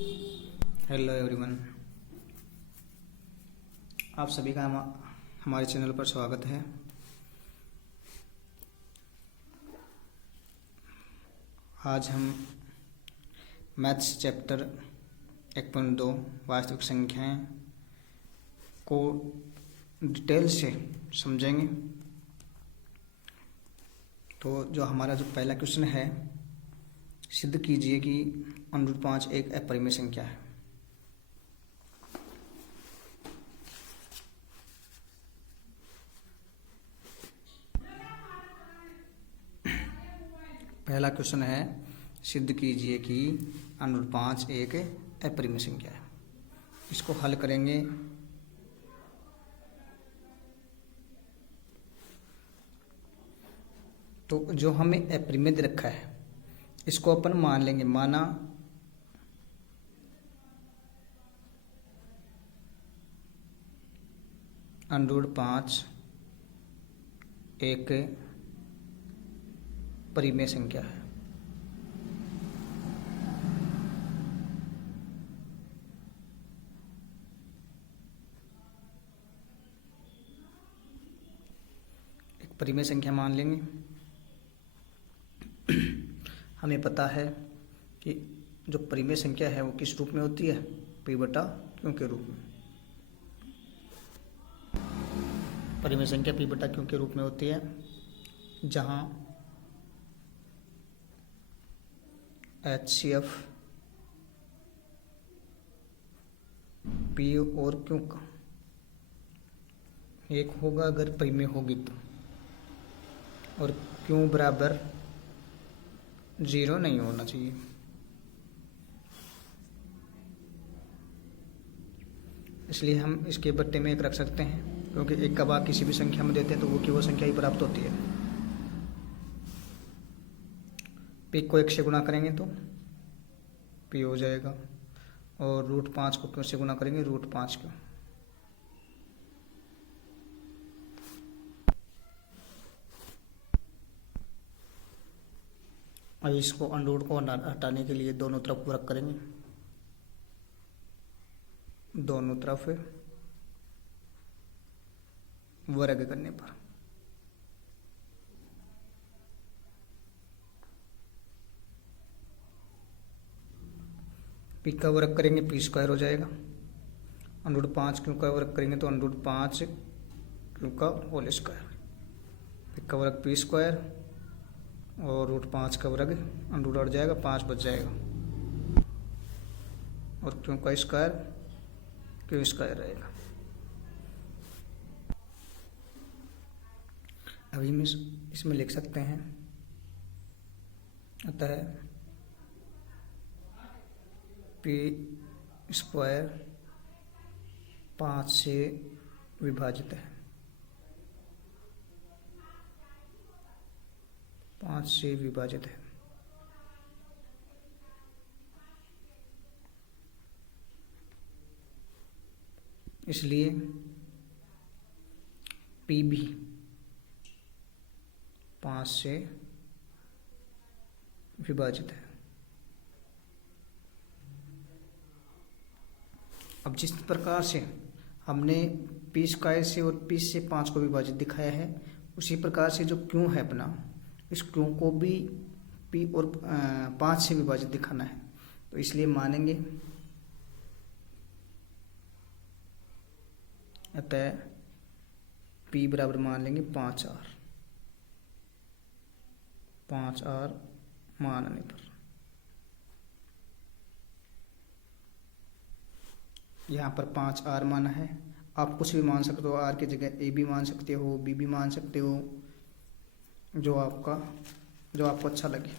Hello everyone, आप सभी का हमारे चैनल पर स्वागत है। आज हम मैथ्स चैप्टर 1.2 वास्तविक संख्याएं को डिटेल से समझेंगे। तो जो हमारा पहला क्वेश्चन है, सिद्ध कीजिए कि √5 एक अपरिमेय संख्या है। पहला क्वेश्चन है, सिद्ध कीजिए कि √5 एक अपरिमेय संख्या है। इसको हल करेंगे। तो जो हमें अपरिमेय दे रखा है इसको अपन मान लेंगे। माना √5 एक परिमेय संख्या है। एक परिमेय संख्या मान लेंगे। हमें पता है कि जो परिमेय संख्या है वो किस रूप में होती है, P/Q के रूप में। परिमेय संख्या P/Q के रूप में होती है, जहाँ HCF P और Q का एक होगा अगर परिमेय होगी तो, और Q बराबर 0 नहीं होना चाहिए। इसलिए हम इसके बट्टे में एक रख सकते हैं, क्योंकि एक का भाग किसी भी संख्या में देते हैं तो वो संख्या ही प्राप्त होती है। P को 1 से गुणा करेंगे तो P हो जाएगा, और √5 को Q से गुणा करेंगे √5 Q। अब इसको √ को हटाने के लिए दोनों तरफ वर्ग करेंगे। दोनों तरफ वर्ग करने पर P का वर्ग करेंगे P² हो जाएगा। √5 Q का वर्ग करेंगे तो √5 Q का होल स्क्वायर। P का वर्ग P² और √5 का वर्ग √ हट जाएगा, 5 बच जाएगा, और Q का स्क्वायर Q² रहेगा। अभी हम इसमें लिख सकते हैं, अतः P² 5 से विभाजित है। 5 से विभाजित है। इसलिए P भी 5 से विभाजित है। अब जिस प्रकार से हमने P² से और P से 5 को विभाजित दिखाया है, उसी प्रकार से जो Q है अपना, इस Q को भी P और 5 से विभाजित दिखाना है। तो इसलिए मानेंगे, अतः P बराबर मान लेंगे 5R। 5R मानने पर यहाँ पर 5R माना है। आप कुछ भी मान सकते हो, R की जगह A भी मान सकते हो, B भी मान सकते हो, जो आपको अच्छा लगे।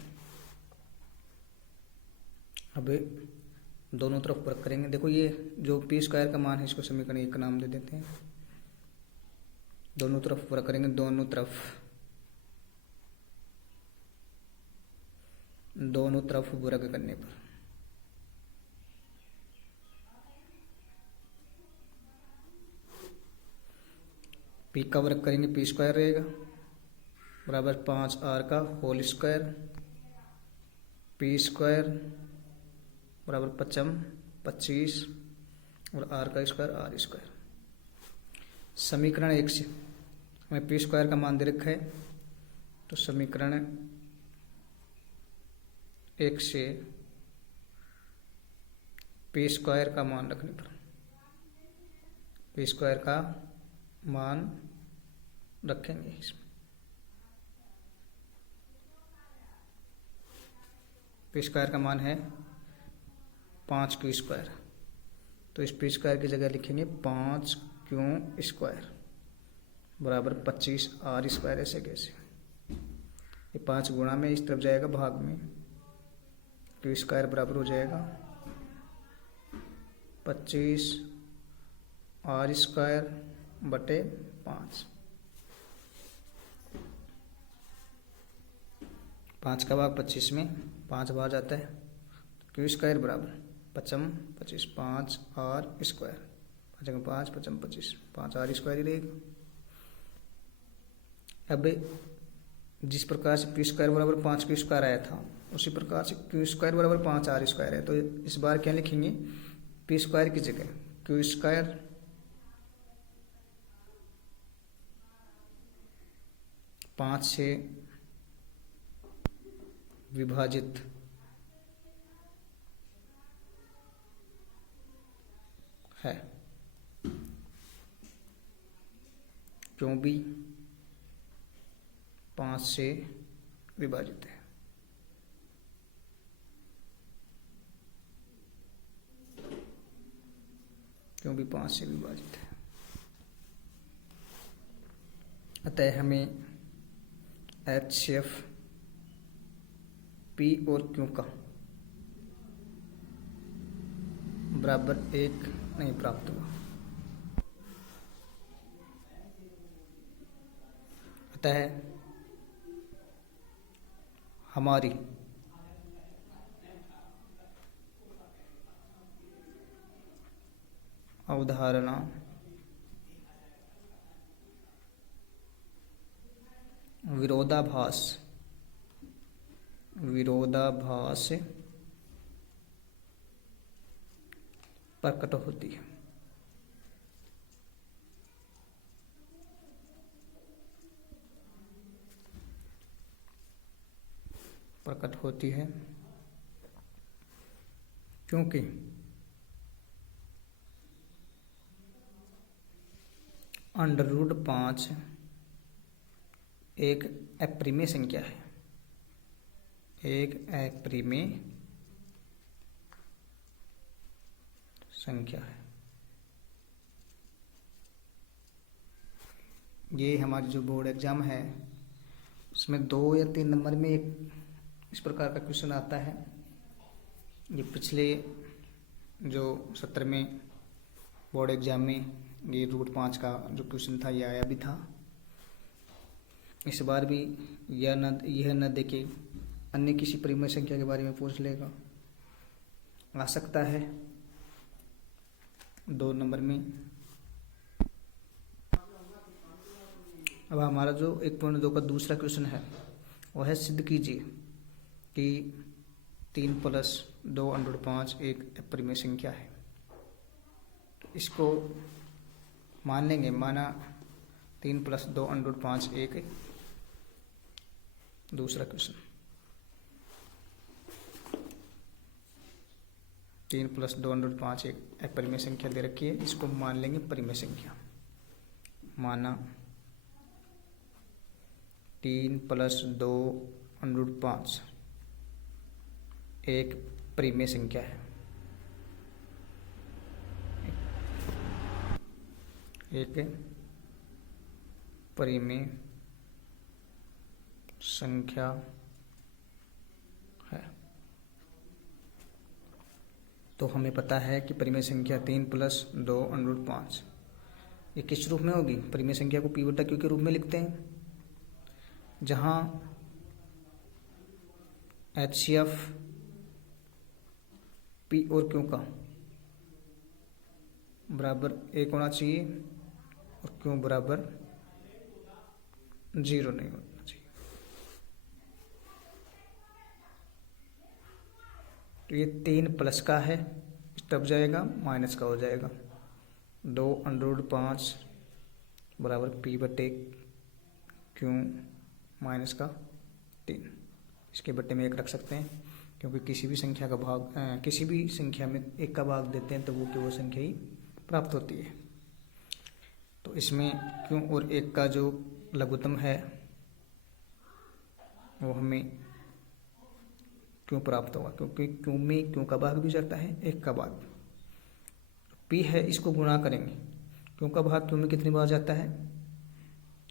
अब दोनों तरफ वर्ग करेंगे। देखो, ये जो P² का मान है इसको समीकरण 1 का नाम दे देते हैं। दोनों तरफ वर्ग करेंगे। दोनों तरफ वर्ग करने पर P का वर्ग करेंगे P² रहेगा, बराबर 5R का होल स्क्वायर P² बराबर 5 25 और आर का स्क्वायर आर स्क्वायर। समीकरण 1 से हमें पी स्क्वायर का मान दे रखा है, तो समीकरण 1 से पी स्क्वायर का मान रखने पर पी स्क्वायर का मान रखेंगे इसमें। पी स्क्वायर का मान है 5 क्यू स्क्वायर, तो इस पी स्क्वायर की जगह लिखेंगे 5 क्यू स्क्वायर बराबर 25 आर स्क्वायर। ऐसे कैसे, ये 5 गुणा में इस तरफ जाएगा भाग में, क्यू स्क्वायर बराबर हो जाएगा 25 आर स्क्वायर बटे 5। 5 का भाग 25 में 5 बार जाता है, क्यू स्क्वायर बराबर 5 25 5 आर स्क्वायर, 5 5 5 25 5 आर स्क्वायर ही रहेगा। अब जिस प्रकार से पी स्क्वायर बराबर 5 क्यू स्क्वायर आया था, उसी प्रकार से क्यू स्क्वायर बराबर 5 आर स्क्वायर है, तो इस बार क्या लिखेंगे, पी स्क्वायर की जगह क्यू स्क्वायर पाँच से विभाजित है, क्यों भी 5 से विभाजित है। क्यों भी 5 से विभाजित है, अतः हमें HCF P और Q का बराबर 1 नहीं प्राप्त हुआ। अतः हमारी अवधारणा विरोधाभास प्रकट होती है। क्योंकि √5 एक अपरिमेय संख्या है, एक अपरिमेय संख्या है। ये हमारी जो बोर्ड एग्जाम है उसमें 2 या 3 नंबर में एक इस प्रकार का क्वेश्चन आता है। ये पिछले जो सत्र में बोर्ड एग्जाम में ये √5 का जो क्वेश्चन था ये आया भी था। इस बार भी यह न देके अन्य किसी परिमेय संख्या के बारे में पूछ लेगा, आ सकता है 2 नंबर में। अब हमारा जो 1.2 का दूसरा क्वेश्चन है वह है, सिद्ध कीजिए कि 3 + 2 √5 एक अपरिमेय संख्या है। इसको मान लेंगे, माना 3 + 2 √5 एक दूसरा क्वेश्चन, 3 + 2 √5 एक अपरिमेय संख्या दे रखी है, इसको मान लेंगे परिमेय संख्या। माना 3 + 2 √5 एक परिमेय संख्या है, एक परिमेय संख्या है। तो हमें पता है कि परिमेय संख्या 3 + 2 √5 ये किस रूप में होगी। परिमेय संख्या को P/Q के रूप में लिखते हैं, जहाँ HCF P और Q का बराबर 1 होना चाहिए और Q बराबर 0 नहीं होना चाहिए। तो ये 3 प्लस का है, तब जाएगा माइनस का हो जाएगा। 2√5 बराबर पी बटे क्यों माइनस का 3। इसके बटे में 1 रख सकते हैं, क्योंकि किसी भी संख्या का भाग किसी भी संख्या में 1 का भाग देते हैं तो वो संख्या ही प्राप्त होती है। तो इसमें क्यों और 1 का जो लघुत्तम है वो हमें क्यों प्राप्त होगा, क्योंकि क्यों में क्यों का भाग भी जाता है, 1 का भाग। पी है, इसको गुणा करेंगे, क्यों का भाग क्यों में कितनी बार जाता है,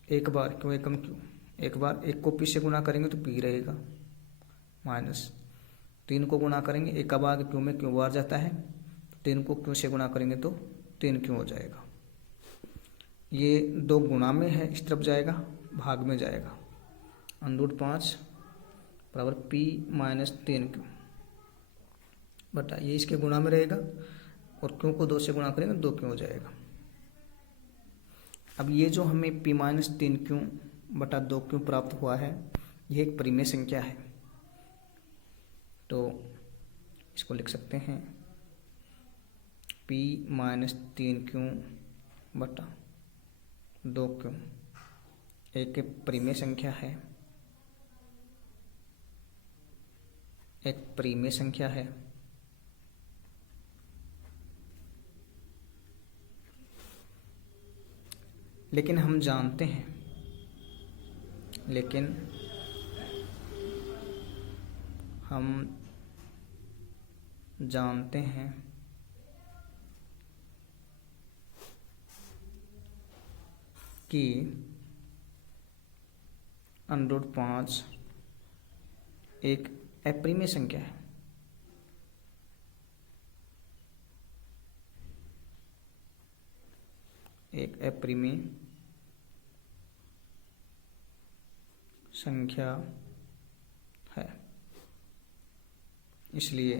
1 बार, क्यों एकम क्यों 1 बार। 1 को पी से गुणा करेंगे तो पी रहेगा माइनस। 3 को गुणा करेंगे, 1 का भाग क्यों में क्यों बार जाता है, 3 को क्यों से गुणा करेंगे तो 3 क्यों हो जाएगा। ये 2 गुणा में है, इस तरफ जाएगा, भाग में जाएगा। √5 बराबर पी माइनस 3 क्यों बटा, ये इसके गुणा में रहेगा और क्यों को 2 से गुणा करेंगे 2 क्यों हो जाएगा। अब ये जो हमें पी माइनस 3 क्यों बटा 2 क्यों प्राप्त हुआ है, ये एक परिमेय संख्या है। तो इसको लिख सकते हैं पी माइनस 3 क्यों बटा 2 क्यों एक परिमेय संख्या है, एक परिमेय संख्या है। लेकिन हम जानते हैं कि √5 एक अपरिमेय संख्या है। एक अपरिमेय संख्या है, इसलिए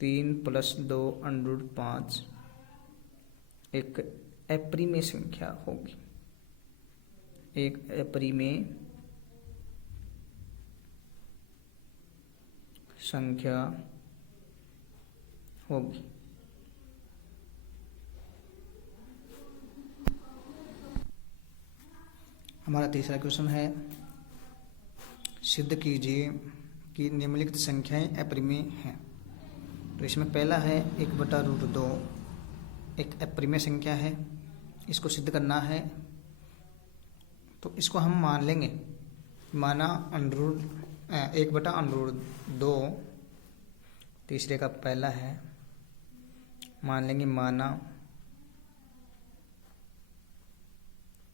तीन प्लस 2 √5 एक अपरिमेय संख्या होगी, एक अपरिमेय संख्या होगी। हमारा तीसरा क्वेश्चन है, सिद्ध कीजिए कि निम्नलिखित संख्याएं अपरिमेय हैं। तो इसमें पहला है 1/√2 एक अपरिमेय संख्या है, इसको सिद्ध करना है। तो इसको हम मान लेंगे, माना 1/√2, तीसरे का पहला है, मान लेंगे माना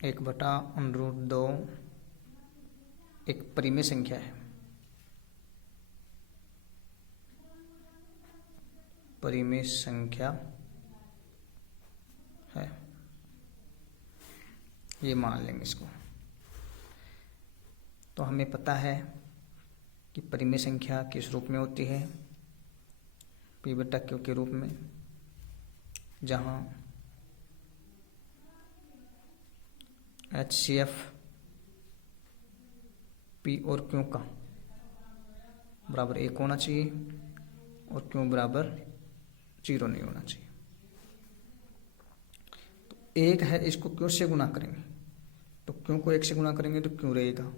1/√2 एक परिमेय संख्या है, परिमेय संख्या है, ये मान लेंगे इसको। तो हमें पता है कि परिमेय संख्या किस रूप में होती है, p/q के रूप में, जहाँ HCF P और Q का बराबर 1 होना चाहिए और Q बराबर 0 नहीं होना चाहिए। तो 1 है, इसको Q से गुणा करेंगे तो Q को 1 से गुणा करेंगे तो Q रहेगा,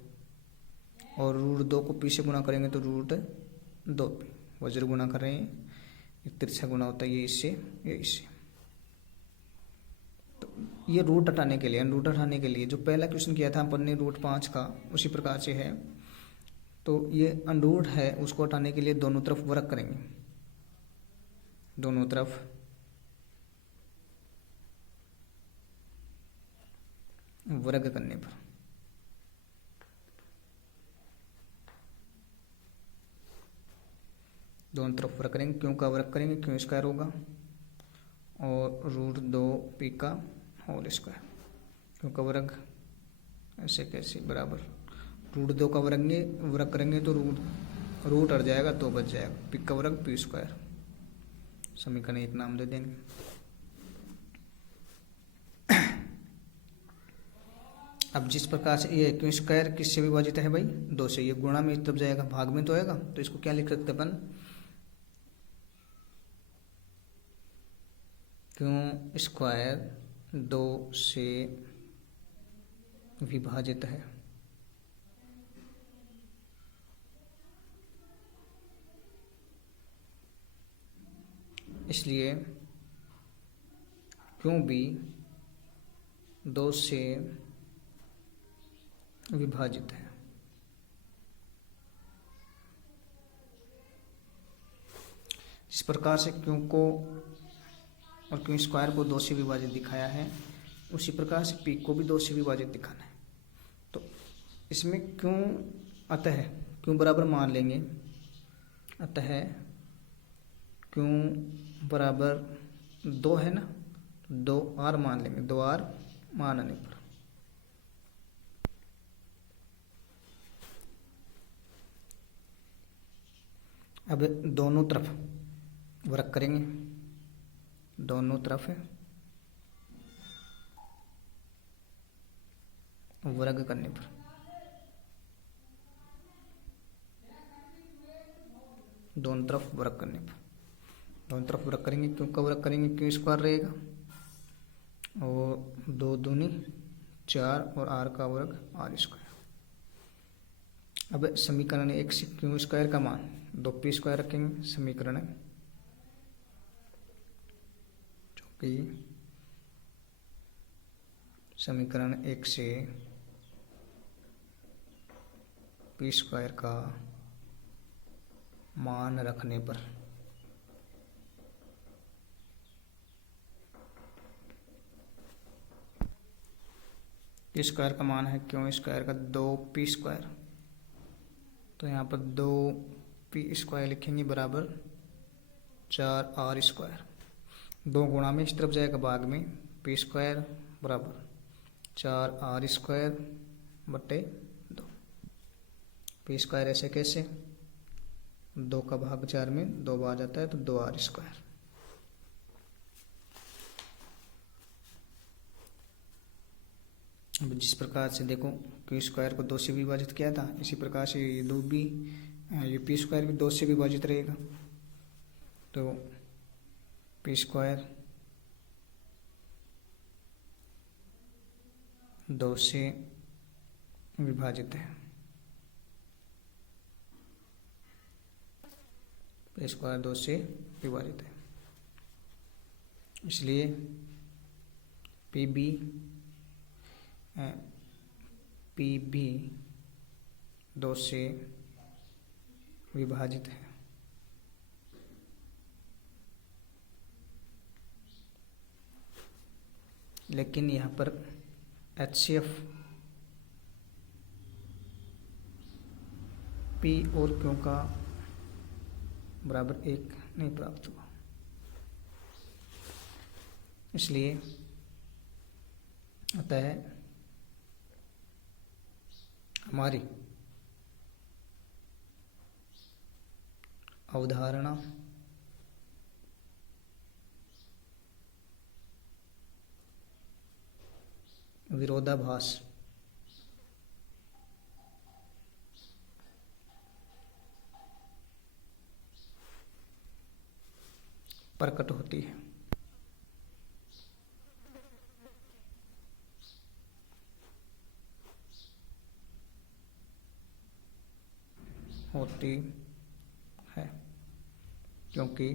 और √2 को P से गुणा करेंगे तो √2P। वज्र गुणा कर रहे हैं, एक तिरछा गुणा होता है, ये इससे ये इससे। तो ये रूट हटाने के लिए, रूट हटाने के लिए जो पहला क्वेश्चन किया था अपन ने √5 का, उसी प्रकार से है। तो ये अंडरूट है, उसको हटाने के लिए दोनों तरफ वर्ग करेंगे, दोनों तरफ वर्ग करने पर दोनों तरफ वर्ग करेंगे, क्यों का वर्ग करेंगे, क्यों स्क्वायर होगा, और √2P का होल स्क्वायर, क्यों का वर्ग ऐसे कैसे बराबर √2 का वर्ग करेंगे तो रूट हट जाएगा तो बच जाएगा, P का वर्ग P²। समीकरण 1 नाम दे देंगे। अब जिस प्रकार से ये क्यू स्क्वायर किससे विभाजित है भाई, 2 से, ये गुणा में तब जाएगा, भाग में तो आएगा, तो इसको क्या लिख सकते अपन, क्यू स्क्वायर 2 से विभाजित है। इसलिए क्यों भी 2 से विभाजित है। इस प्रकार से क्यों को और क्यों स्क्वायर को 2 से विभाजित दिखाया है, उसी प्रकार से पी को भी 2 से विभाजित दिखाना है। तो इसमें क्यों अतः क्यों बराबर मान लेंगे, अतः क्यों बराबर 2 है ना, 2r मान लेंगे, 2r मानने पर अब दोनों तरफ वर्ग करेंगे, दोनों तरफ वर्ग करने पर दोनों तरफ वर्ग करने पर दोनों तरफ वर्ग करेंगे, क्यों का वर्ग करेंगे, क्यों स्क्वायर रहेगा, और 2 दूनी 4 और r का वर्ग r स्क्वायर। अब समीकरण 1 से क्यू स्क्वायर का मान 2p स्क्वायर रखेंगे, समीकरण चूँकि समीकरण 1 से p स्क्वायर का मान रखने पर p स्क्वायर का मान है क्यों स्क्वायर का 2p स्क्वायर, तो यहाँ पर 2p स्क्वायर लिखेंगे बराबर 4r स्क्वायर, 2 गुणा में इस तरफ जाएगा, भाग में p स्क्वायर बराबर 4r स्क्वायर बटे 2। p स्क्वायर ऐसे कैसे, 2 का भाग 4 में 2 बार जाता है, तो 2r स्क्वायर। अब जिस प्रकार से देखो क्यू स्क्वायर को 2 से विभाजित किया था, इसी प्रकार से ये 2 भी ये पी स्क्वायर भी 2 से विभाजित रहेगा, तो पी स्क्वायर 2 से विभाजित है, पी स्क्वायर 2 से विभाजित है, इसलिए पी भी 2 से विभाजित है। लेकिन यहाँ पर HCF P और Q का बराबर 1 नहीं प्राप्त हुआ, इसलिए अतः हमारी अवधारणा विरोधाभास प्रकट होती है। क्योंकि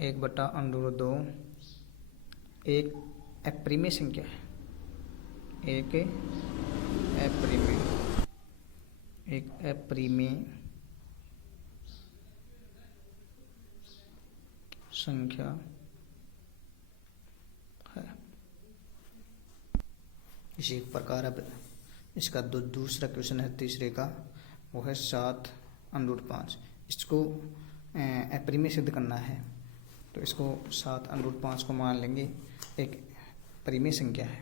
1/√2 एक अपरिमेय संख्या है, एक अपरिमेय संख्या है। इसी प्रकार अब इसका दूसरा क्वेश्चन है तीसरे का, वो है 7√5। इसको अपरिमेय सिद्ध करना है, तो इसको 7√5 को मान लेंगे एक परिमेय संख्या है।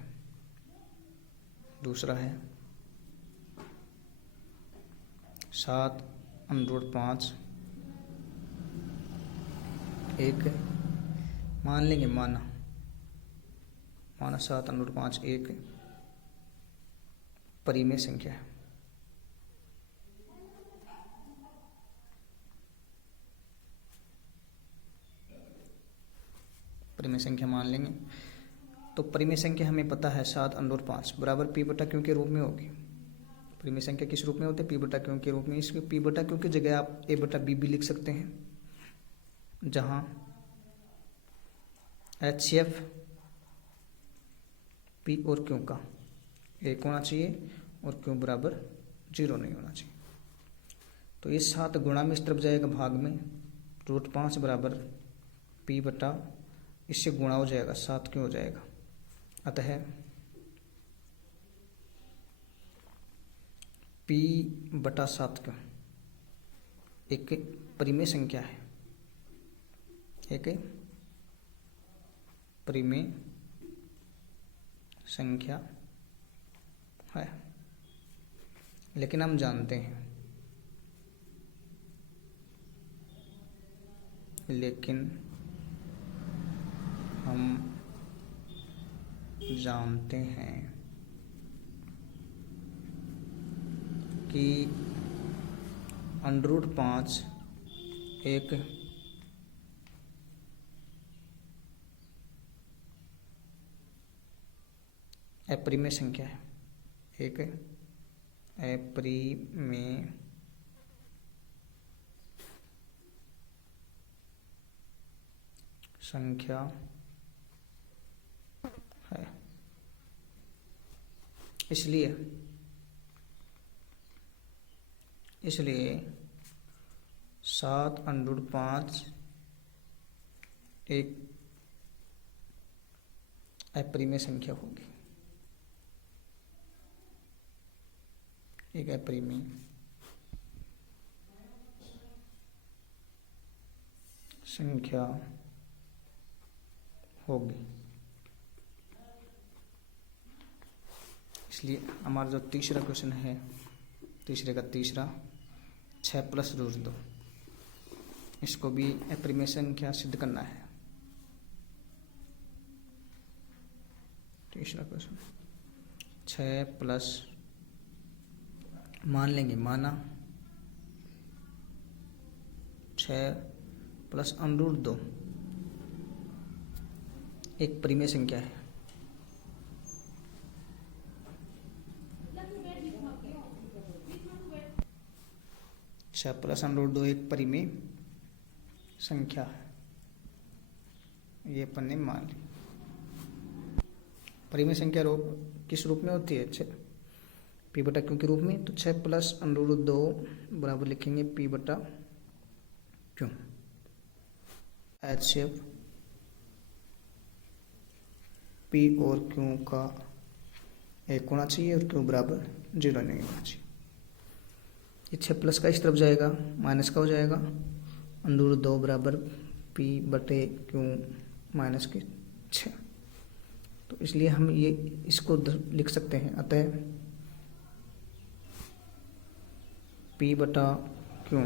दूसरा है 7√5 एक मान लेंगे माना माना 7√5 एक परिमेय संख्या है। परिमेय संख्या मान लेंगे। तो परिमेय संख्या हमें पता है 7√5 बराबर पी बटा क्यू के रूप में होगी। परिमेय संख्या किस रूप में होती है? पी बटा क्यू के रूप में। इसमें पी बटा क्यू की जगह आप ए बटा बी भी लिख सकते हैं, जहां HCF पी और क्यू का 1 होना चाहिए और क्यू बराबर 0 नहीं होना चाहिए। तो ये 7 गुणा में इस तरफ जाएगा भाग में, √5 बराबर पी बटा, इससे गुणा हो जाएगा 7 क्यों हो जाएगा। अतः P बटा 7 क्यों एक परिमेय संख्या है, एक परिमेय संख्या है। लेकिन हम जानते हैं, कि √5 एक अपरिमेय संख्या है, एक अपरिमेय संख्या है। इसलिए 7√5 एक अपरिमेय संख्या होगी, एक अपरिमेय संख्या होगी। इसलिए हमारा जो तीसरा क्वेश्चन है, तीसरे का तीसरा 6 + √2, इसको भी अपरिमेय संख्या सिद्ध करना है। तीसरा क्वेश्चन 6 प्लस, मान लेंगे, माना 6 + √2 एक परिमेय संख्या है। छः प्लस √2 एक परिमेय संख्या है, ये अपन ने मान ली। परिमेय संख्या किस रूप में होती है? पी बटा क्यू के रूप में। तो 6 + √2 बराबर लिखेंगे पी बटा क्यू। HCF पी और क्यू का 1 होना चाहिए और क्यू बराबर 0 नहीं होना चाहिए। ये 6 प्लस का इस तरफ जाएगा, माइनस का हो जाएगा, √2 बराबर पी बटे क्यू माइनस के 6। तो इसलिए हम ये इसको लिख सकते हैं। अतः पी बटा क्यू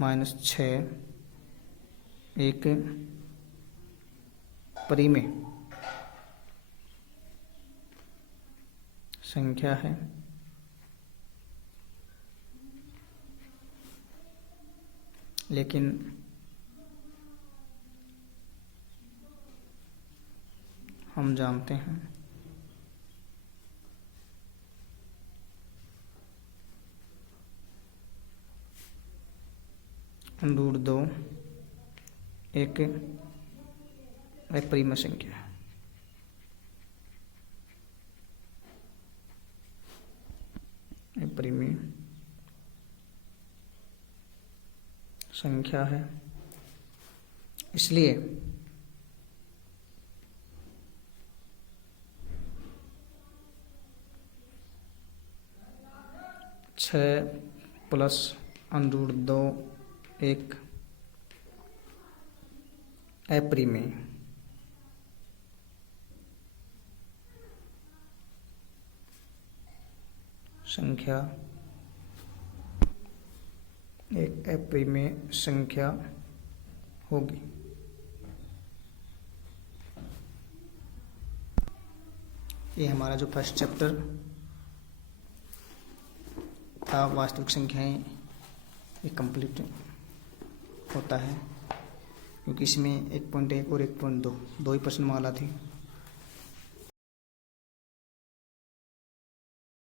-6 एक परिमेय संख्या है। लेकिन हम जानते हैं √2 एक अपरिमेय संख्या है। अपरिमेय संख्या है। इसलिए छः प्लस √2 एक अपरिमेय संख्या, एक अपरिमेय संख्या होगी। ये हमारा जो फर्स्ट चैप्टर था वास्तविक संख्याएं, ये कंप्लीट होता है, क्योंकि इसमें 1.1 और 1.2 दो ही प्रश्नमाला थी।